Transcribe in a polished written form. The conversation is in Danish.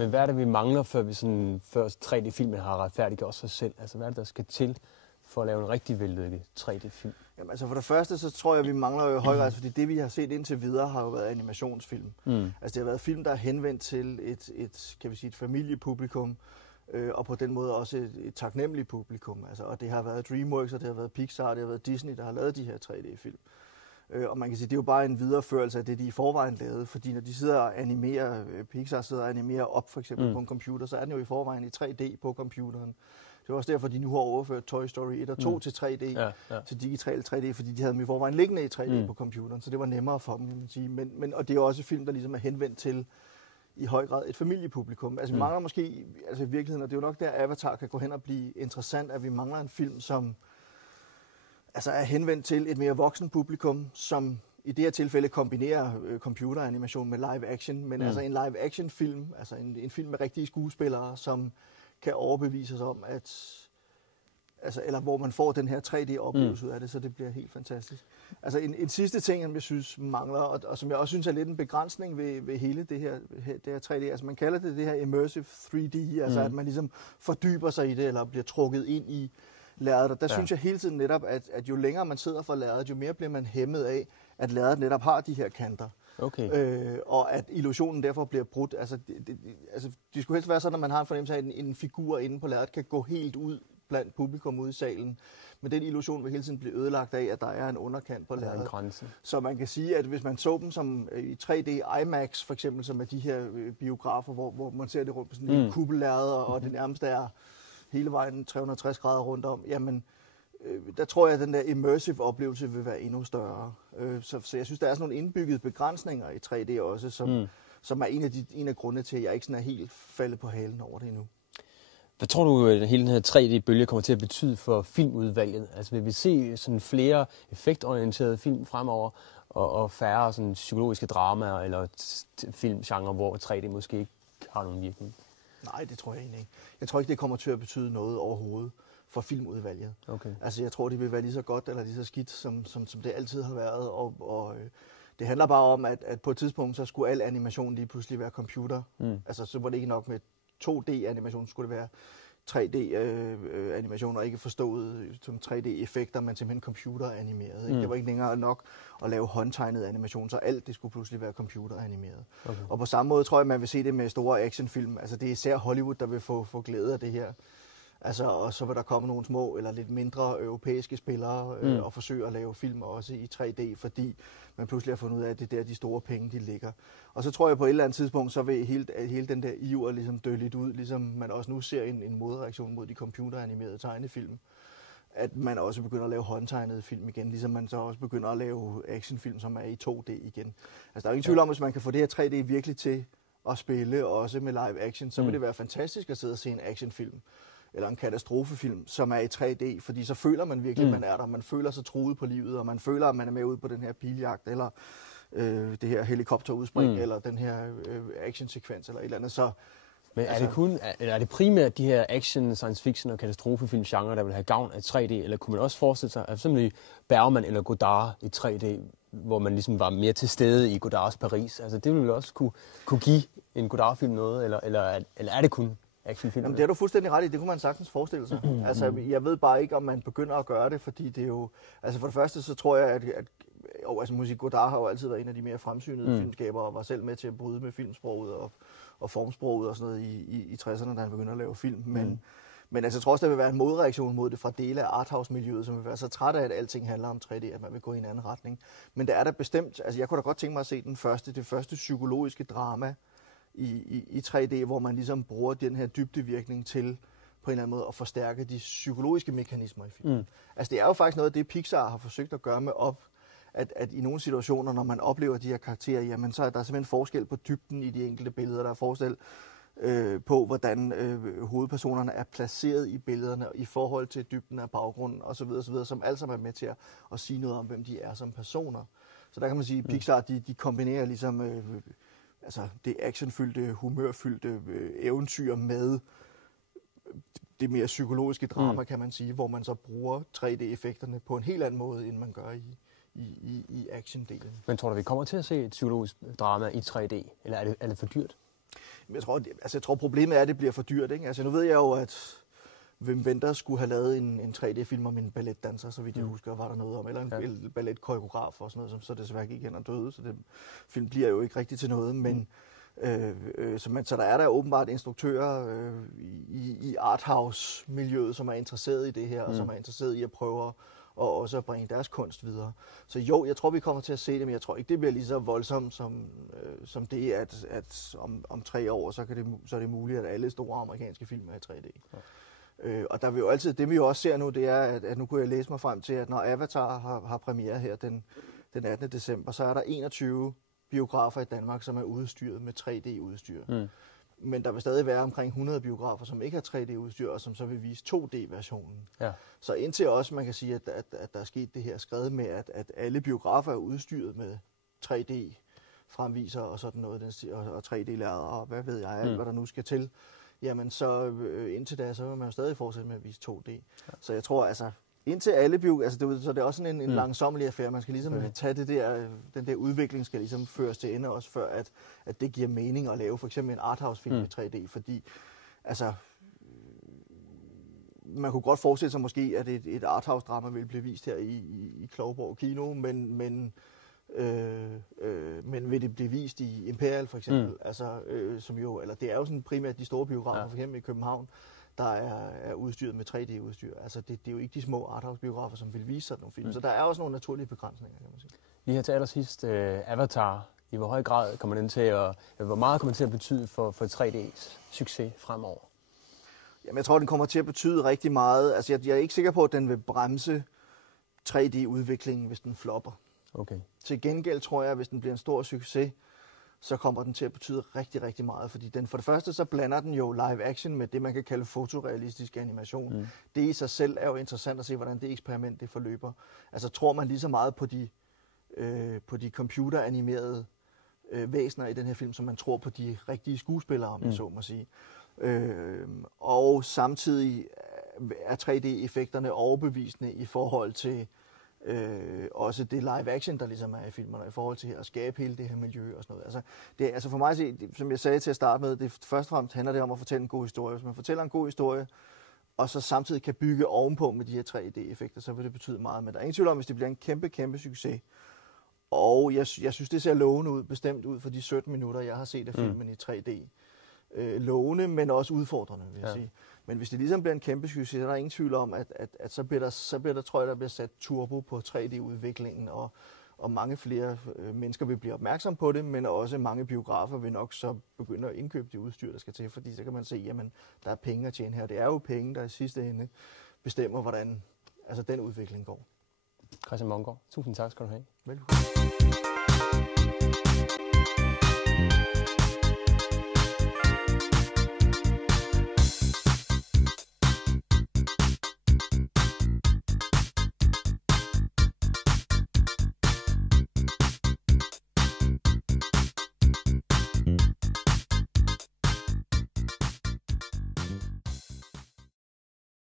Men hvad er det, vi mangler, før 3D-filmen har retfærdiggjort sig selv? Altså, hvad er det, der skal til for at lave en rigtig vellykket 3D-film? Jamen, altså for det første, så tror jeg, vi mangler jo i høj grad, fordi det, vi har set indtil videre, har jo været animationsfilm. Altså, det har været film, der er henvendt til et familiepublikum, og på den måde også et taknemmeligt publikum. Altså, og det har været DreamWorks, og det har været Pixar, det har været Disney, der har lavet de her 3D-film. Og man kan sige, det er jo bare en videreførelse af det, de i forvejen lavede, fordi når de sidder og animerer, Pixar sidder og animerer op for eksempel på en computer, så er den jo i forvejen i 3D på computeren. Det var også derfor, de nu har overført Toy Story 1 og 2 til 3D, til digital 3D, fordi de havde dem i forvejen liggende i 3D på computeren, så det var nemmere for dem, kan man sige. Og det er også film, der ligesom er henvendt til i høj grad et familiepublikum. Altså vi mangler måske, altså i virkeligheden, og det er jo nok der, Avatar kan gå hen og blive interessant, at vi mangler en film, som altså er henvendt til et mere voksen publikum, som i det her tilfælde kombinerer computeranimation med live action, men altså en live action film, altså en film med rigtige skuespillere, som kan overbevise os om, altså, eller hvor man får den her 3D-oplevelse ud af det, så det bliver helt fantastisk. Altså en sidste ting, som jeg synes mangler, og som jeg også synes er lidt en begrænsning ved hele det her 3D, altså man kalder det her immersive 3D, altså at man ligesom fordyber sig i det, eller bliver trukket ind i lærredet. Og der synes jeg hele tiden netop, at jo længere man sidder for lærredet, jo mere bliver man hæmmet af, at lærredet netop har de her kanter. Okay. Og at illusionen derfor bliver brudt. Altså, det skulle helst være sådan, at man har en fornemmelse af, at en figur inde på lærredet kan gå helt ud blandt publikum ude i salen. Men den illusion vil hele tiden blive ødelagt af, at der er en underkant på lærredet. Så man kan sige, at hvis man så dem som i 3D IMAX, for eksempel, som er de her biografer, hvor man ser det rundt på sådan en kubbellærred, og det nærmest er hele vejen 360 grader rundt om, jamen, der tror jeg, at den der immersive oplevelse vil være endnu større. Så jeg synes, der er sådan nogle indbyggede begrænsninger i 3D også, som er en af grundene til, at jeg ikke sådan er helt faldet på halen over det endnu. Hvad tror du, at hele den her 3D-bølge kommer til at betyde for filmudvalget? Altså vil vi se sådan flere effektorienterede film fremover, og færre sådan psykologiske dramaer eller filmgenre, hvor 3D måske ikke har nogen virkning? Nej, det tror jeg egentlig ikke. Jeg tror ikke, det kommer til at betyde noget overhovedet for filmudvalget. Okay. Altså jeg tror, det vil være lige så godt eller lige så skidt, som det altid har været. Og det handler bare om, at på et tidspunkt, så skulle al animation lige pludselig være computer. Altså så var det ikke nok med 2D-animation, skulle det være 3D-animation, og ikke forstået som 3D-effekter, men simpelthen computeranimeret. Ikke? Det var ikke længere nok at lave håndtegnet animation, så alt det skulle pludselig være computeranimeret. Okay. Og på samme måde tror jeg, man vil se det med store actionfilm. Altså det er især Hollywood, der vil få glæde af det her. Altså, og så vil der komme nogle små eller lidt mindre europæiske spillere og forsøge at lave film også i 3D, fordi man pludselig har fundet ud af, at det er der, de store penge de ligger. Og så tror jeg på et eller andet tidspunkt, så vil hele den der iver ligesom dø lidt ud, ligesom man også nu ser en modreaktion mod de computeranimerede tegnefilm. At man også begynder at lave håndtegnede film igen, ligesom man så også begynder at lave actionfilm, som er i 2D igen. Altså der er ingen tvivl om, hvis man kan få det her 3D virkelig til at spille, også med live action, så vil det være fantastisk at sidde og se en actionfilm eller en katastrofefilm, som er i 3D, fordi så føler man virkelig, at man er der. Man føler sig truet på livet, og man føler, at man er med ude på den her biljagt, eller det her helikopterudspring, eller den her actionsekvens, eller et eller andet. Så, men er det primært de her action, science fiction og katastrofefilm-genre, der vil have gavn af 3D, eller kunne man også forestille sig, at simpelthen Bergman eller Godard i 3D, hvor man ligesom var mere til stede i Godards Paris, altså det ville vel også kunne give en Godard-film noget, eller er det kun actionfilm? Jamen, det er du fuldstændig ret i. Det kunne man sagtens forestille sig. Altså, jeg ved bare ikke, om man begynder at gøre det, fordi det er jo... Altså, for det første, så tror jeg, at musik Godard har jo altid været en af de mere fremsynede filmskabere, og var selv med til at bryde med filmsproget og formsproget og sådan noget i 60'erne, da han begyndte at lave film. Men altså, jeg tror også, der vil være en modreaktion mod det fra dele af arthouse-miljøet, som vil være så træt af, at alting handler om 3D, at man vil gå i en anden retning. Men der er der bestemt... Altså, jeg kunne da godt tænke mig at se det første psykologiske drama i 3D, hvor man ligesom bruger den her dybdevirkning til på en eller anden måde at forstærke de psykologiske mekanismer i filmen. Altså det er jo faktisk noget af det, Pixar har forsøgt at gøre med at i nogle situationer, når man oplever de her karakterer, jamen så er der simpelthen forskel på dybden i de enkelte billeder. Der er forskel på, hvordan hovedpersonerne er placeret i billederne i forhold til dybden af baggrunden osv., som alt sammen er med til at sige noget om, hvem de er som personer. Så der kan man sige, at Pixar de kombinerer ligesom altså det actionfyldte, humørfyldte eventyr med det mere psykologiske drama, kan man sige, hvor man så bruger 3D-effekterne på en helt anden måde, end man gør i action-delen. Men tror du, vi kommer til at se et psykologisk drama i 3D, eller er det for dyrt? Jeg tror problemet er, at det bliver for dyrt. Ikke? Altså, nu ved jeg jo, at Wim Wenders skulle have lavet en 3D-film om en balletdanser, så vidt jeg husker, var der noget om, eller en balletkoreograf og sådan noget, som så desværre gik hen og døde, så det film bliver jo ikke rigtig til noget, men så der er der åbenbart instruktører i arthouse-miljøet, som er interesseret i det her, og som er interesseret i at prøve og også at bringe deres kunst videre. Så jo, jeg tror, vi kommer til at se det, men jeg tror ikke, det bliver lige så voldsomt som det, at om 3 år, så er det muligt, at alle store amerikanske film er i 3D. Ja. Og der vil jo altid, det vi jo også ser nu, det er, at nu kunne jeg læse mig frem til, at når Avatar har premiere her den 18. december, så er der 21 biografer i Danmark, som er udstyret med 3D-udstyr. Men der vil stadig være omkring 100 biografer, som ikke har 3D-udstyr, og som så vil vise 2D-versionen. Ja. Så indtil også, man kan sige, at der er sket det her skred med, at alle biografer er udstyret med 3D-fremviser og sådan noget, og 3D-lærere, og hvad ved jeg, hvad der nu skal til. Jamen så indtil da, så vil man jo stadig fortsætte med at vise 2D. Ja. Så jeg tror altså, indtil alle så det er også sådan en langsommelig affære. Man skal ligesom tage den der udvikling skal ligesom føres til ende også, før at det giver mening at lave for eksempel en arthouse-film i 3D, fordi altså man kunne godt forestille sig måske, at et arthouse-drama ville blive vist her i Klovborg Kino, men vil det blive vist i Imperial for eksempel, altså som jo, eller det er jo sådan primært de store biografer for eksempel i København, der er udstyret med 3D-udstyr. Altså det er jo ikke de små arthouse-biografer, som vil vise sådan nogle film. Så der er også nogle naturlige begrænsninger, kan man sige. Lige her til allersidst, Avatar, i hvor høj grad kommer den til hvor meget kommer den til at betyde for 3D's succes fremover? Jamen, jeg tror, den kommer til at betyde rigtig meget. Altså jeg er ikke sikker på, at den vil bremse 3D-udviklingen, hvis den flopper. Okay. Til gengæld tror jeg, at hvis den bliver en stor succes, så kommer den til at betyde rigtig, rigtig meget. Fordi for det første, så blander den jo live action med det, man kan kalde fotorealistisk animation. Det i sig selv er jo interessant at se, hvordan det eksperiment det forløber. Altså tror man lige så meget på de computeranimerede væsener i den her film, som man tror på de rigtige skuespillere, om jeg så må sige. Og samtidig er 3D-effekterne overbevisende i forhold til også det live action, der ligesom er i filmerne, i forhold til at skabe hele det her miljø og sådan noget. Altså for mig, som jeg sagde til at starte med, det først og fremmest handler det om at fortælle en god historie. Hvis man fortæller en god historie, og så samtidig kan bygge ovenpå med de her 3D-effekter, så vil det betyde meget. Men der er ingen tvivl om, hvis det bliver en kæmpe, kæmpe succes. Og jeg synes, det ser lovende ud, bestemt ud for de 17 minutter, jeg har set af filmen i 3D. Lovende, men også udfordrende, vil jeg sige. Men hvis det ligesom bliver en kæmpe succes, så er der ingen tvivl om, at så bliver der, tror jeg, der bliver sat turbo på 3D-udviklingen, og mange flere mennesker vil blive opmærksom på det, men også mange biografer vil nok så begynde at indkøbe det udstyr, der skal til, fordi så kan man se, jamen, der er penge at tjene her. Det er jo penge, der i sidste ende bestemmer, hvordan den udvikling går. Christian Mongård, tusind tak skal du have. Velkommen.